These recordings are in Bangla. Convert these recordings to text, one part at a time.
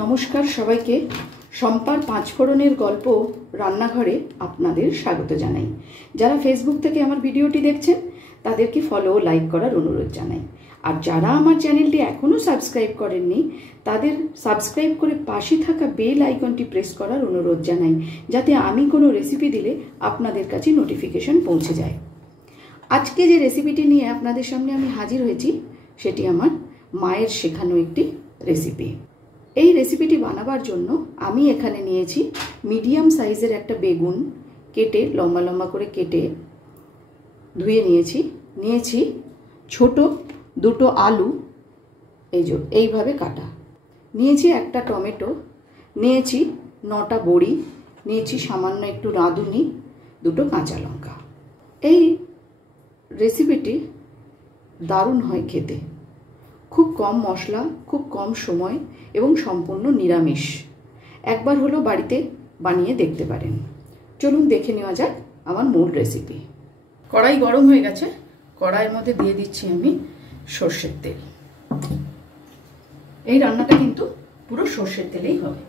নমস্কার সবাইকে। শম্পার পাঁচফোড়নের গল্প রান্নাঘরে আপনাদের স্বাগত জানাই। যারা ফেসবুক থেকে আমার ভিডিওটি দেখছেন তাদেরকে ফলো ও লাইক করার অনুরোধ জানাই। আর যারা আমার চ্যানেলটি এখনও সাবস্ক্রাইব করেননি তাদের সাবস্ক্রাইব করে পাশে থাকা বেল আইকনটি প্রেস করার অনুরোধ জানাই, যাতে আমি কোনো রেসিপি দিলে আপনাদের কাছে নোটিফিকেশন পৌঁছে যায়। আজকে যে রেসিপিটি নিয়ে আপনাদের সামনে আমি হাজির হয়েছি সেটি আমার মায়ের শেখানো একটি রেসিপি। এই রেসিপিটি বানাবার জন্য আমি এখানে নিয়েছি মিডিয়াম সাইজের একটা বেগুন, কেটে লম্বা লম্বা করে কেটে ধুয়ে নিয়েছি ছোট দুটো আলু, এইভাবে কাটা, নিয়েছি একটা টমেটো, নিয়েছি 9টা বড়ি, নিয়েছি সামান্য একটু রাঁধুনি, দুটো কাঁচা লঙ্কা। এই রেসিপিটি দারুণ হয় খেতে, খুব কম মশলা, খুব কম সময় এবং সম্পূর্ণ নিরামিষ। একবার হলো বাড়িতে বানিয়ে দেখতে পারেন। চলুন দেখে নেওয়া যাক আমার মূল রেসিপি। কড়াই গরম হয়ে গেছে, কড়াইয়ের মধ্যে দিয়ে দিচ্ছি আমি সর্ষের তেল। এই রান্নাটা কিন্তু পুরো সর্ষের তেলেই হবে।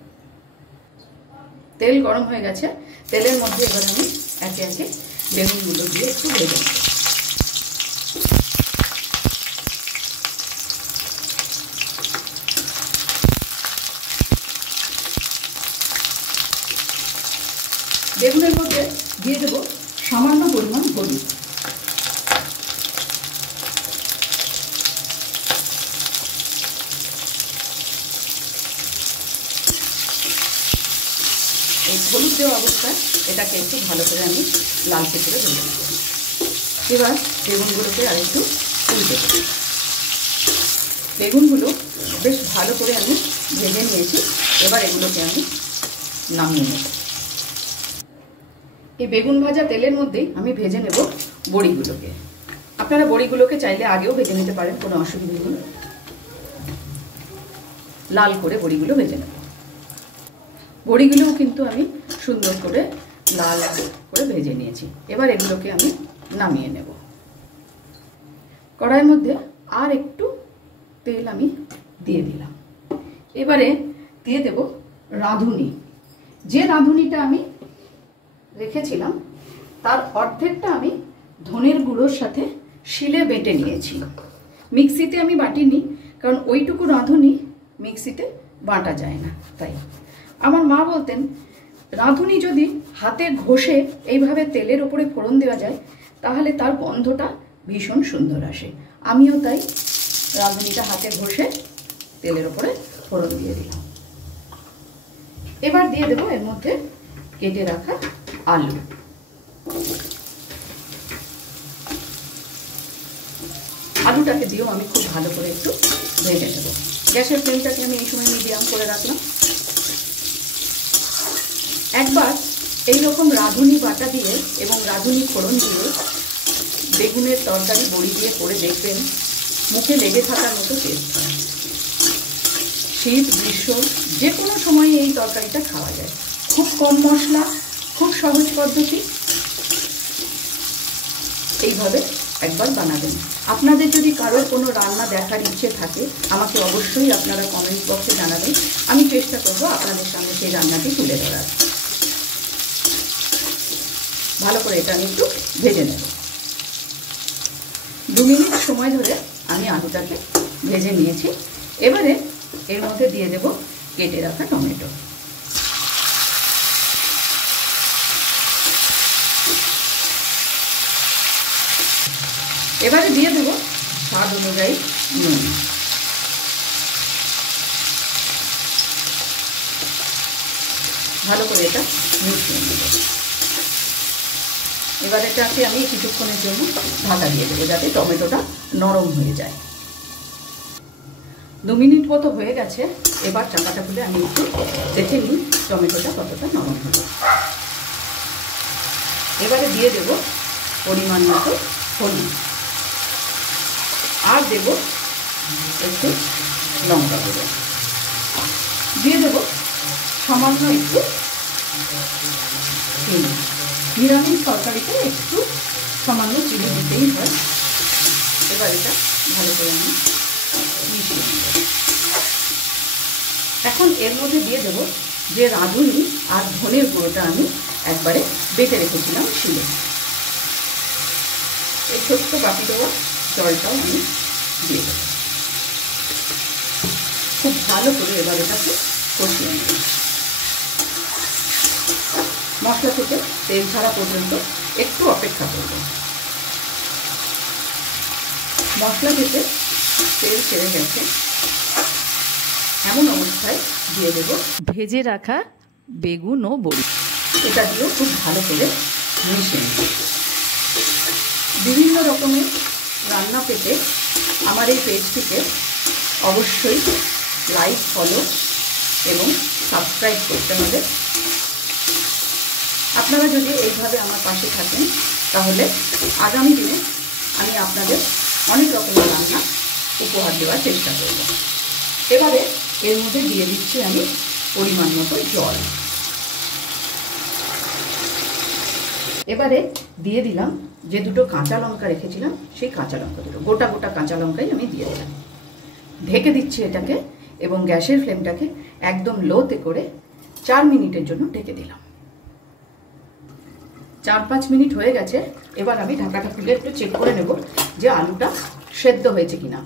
তেল গরম হয়ে গেছে, তেলের মধ্যে এবার আমি একে একে বেগুনগুলো দিয়ে একটু ভেজে নেব। বেগুনের মধ্যে দিয়ে দেবো সামান্য পরিমাণ হলুদ, এই হলুদ দেওয়া অবস্থায় এটাকে একটু ভালো করে আমি লালচে করে ভেজে নেব। এবার বেগুনগুলোকে আর একটু উল্টে দেব। বেগুনগুলো বেশ ভালো করে আমি ভেজে নিয়েছি, এবার এগুলোকে আমি নামিয়ে নেব। এই বেগুন ভাজা তেলের মধ্যেই আমি ভেজে নেব বড়িগুলোকে। আপনারা বড়িগুলোকে চাইলে আগেও ভেজে নিতে পারেন, কোনো অসুবিধা নেই। লাল করে বড়িগুলো ভেজে নেব। বড়িগুলোও কিন্তু আমি সুন্দর করে লাল করে ভেজে নিয়েছি। এবার এগুলোকে আমি নামিয়ে নেব। কড়াইয়ের মধ্যে আর একটু তেল আমি দিয়ে দিলাম। এবারে দিয়ে দেব রাঁধুনি। যে রাঁধুনিটা আমি রেখেছিলাম তার অর্ধেকটা আমি ধনের গুঁড়োর সাথে শিলে বেটে নিয়েছি। মিক্সিতে আমি বাটিনি, কারণ ওইটুকু রাঁধুনি মিক্সিতে বাটা যায় না। তাই আমার মা বলতেন, রাঁধুনি যদি হাতে ঘষে এইভাবে তেলের ওপরে ফোড়ন দেওয়া যায় তাহলে তার গন্ধটা ভীষণ সুন্দর আসে। আমিও তাই রাঁধুনিটা হাতে ঘষে তেলের ওপরে ফোড়ন দিয়ে দিলাম। এবার দিয়ে দেবো এর মধ্যে কেটে রাখা আলু। আলুটাকে দিয়েও আমি খুব ভালো করে একটু ভেজে নেব। গ্যাসের ফ্লেমটাকে আমি এই সময় মিডিয়াম করে রাখলাম। একবার এইরকম রাঁধুনি বাটা দিয়ে এবং রাঁধুনি ফোড়ন দিয়ে বেগুনের তরকারি বড়ি দিয়ে করে দেখবেন, মুখে লেগে থাকার মতো টেস্ট হয়। শীত গ্রীষ্ম যে কোনো সময় এই তরকারিটা খাওয়া যায়। খুব কম মশলা, খুব সহজ পদ্ধতি। এইভাবে একবার বানাবেন। আপনাদের যদি কারোর কোনো রান্না দেখার ইচ্ছে থাকে আমাকে অবশ্যই আপনারা কমেন্ট বক্সে জানাবেন। আমি চেষ্টা করব আপনাদের সামনে সেই রান্নাটি তুলে ধরার। ভালো করে এটা আমি একটু ভেজে নেব। 2 মিনিট সময় ধরে আমি আলুটাকে ভেজে নিয়েছি। এবারে এর মধ্যে দিয়ে দেব কেটে রাখা টমেটো। এবারে দিয়ে দেব স্বাদ অনুযায়ী নুন। ভালো করে এটা মিশিয়ে নেব। এবার এটাকে আমি কিছুক্ষণের জন্য ঢাকা দিয়ে দেবো, যাতে টমেটোটা নরম হয়ে যায়। 2 মিনিট মতো হয়ে গেছে। এবার চাকাটা খুলে আমি একটু দেখে নিই টমেটোটা কতটা নরম হলো। এবারে দিয়ে দেব পরিমাণ মতো হলুদ, আর দেব একটু লঙ্কা গুঁড়ো, দিয়ে দেব সামান্য একটু চিনি। নিরামিষ তরকারিতে একটু সামান্য চিনি দিতেই হয়। এবার এটা ভালো করে আমি মিশিয়ে নেব। এখন এর মধ্যে দিয়ে দেব যে রাঁধুনি আর ধনের গুঁড়োটা আমি একবারে বেটে রেখেছিলাম শিলে। এই ছোট্ট বাটি দেওয়া জলটাও আমি দিয়ে দেব। খুব ভালো করে এবার এটাকে কষিয়ে নেব। মশলা থেকে তেল ছাড়া পর্যন্ত একটু অপেক্ষা করব। মশলা থেকে তেল ছেড়ে গেছে, এমন অবস্থায় দিয়ে দেব ভেজে রাখা বেগুন ও বড়ি। এটা দিয়েও খুব ভালো করে মিশিয়ে নেব। বিভিন্ন রকমের রান্না পেতে আমার এই পেজটিকে অবশ্যই লাইক, ফলো এবং সাবস্ক্রাইব করতে হবে। আপনারা যদি এইভাবে আমার পাশে থাকেন তাহলে আগামী দিনে আমি আপনাদের অনেক রকমের রান্না উপহার দেওয়ার চেষ্টা করব। এবারে এর মধ্যে দিয়ে দিচ্ছি আমি পরিমাণ মতো জল। এবারে দিয়ে দিলাম যে দুটো কাঁচা লঙ্কা রেখেছিলাম, সেই কাঁচা লঙ্কা দুটো, গোটা গোটা কাঁচা লঙ্কাই আমি দিয়ে দিলাম। ঢেকে দিচ্ছি এটাকে এবং গ্যাসের ফ্লেমটাকে একদম লোতে করে 4 মিনিটের জন্য ঢেকে দিলাম। 4-5 মিনিট হয়ে গেছে। এবার আমি ঢাকাটা খুলে একটু চেক করে নেব যে আলুটা সেদ্ধ হয়েছে কিনা।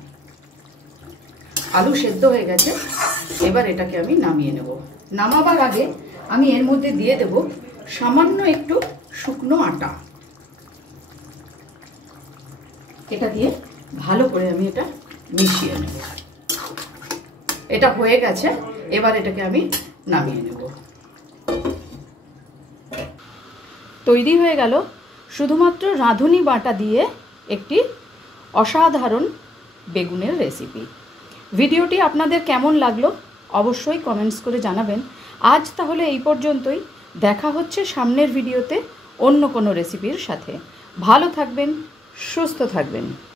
আলু সেদ্ধ হয়ে গেছে। এবার এটাকে আমি নামিয়ে নেব। নামাবার আগে আমি এর মধ্যে দিয়ে দেব সামান্য একটু শুকনো আটা। এটা দিয়ে ভালো করে আমি এটা মিশিয়ে নেব। এটা হয়ে গেছে। এবার এটাকে আমি নামিয়ে নেব। তৈরি হয়ে গেল শুধুমাত্র রাঁধুনি বাটা দিয়ে একটি অসাধারণ বেগুনের রেসিপি। ভিডিওটি আপনাদের কেমন লাগলো অবশ্যই কমেন্টস করে জানাবেন। আজ তাহলে এই পর্যন্তই। দেখা হচ্ছে সামনের ভিডিওতে অন্য কোনো রেসিপির সাথে। ভালো থাকবেন, সুস্থ থাকবেন।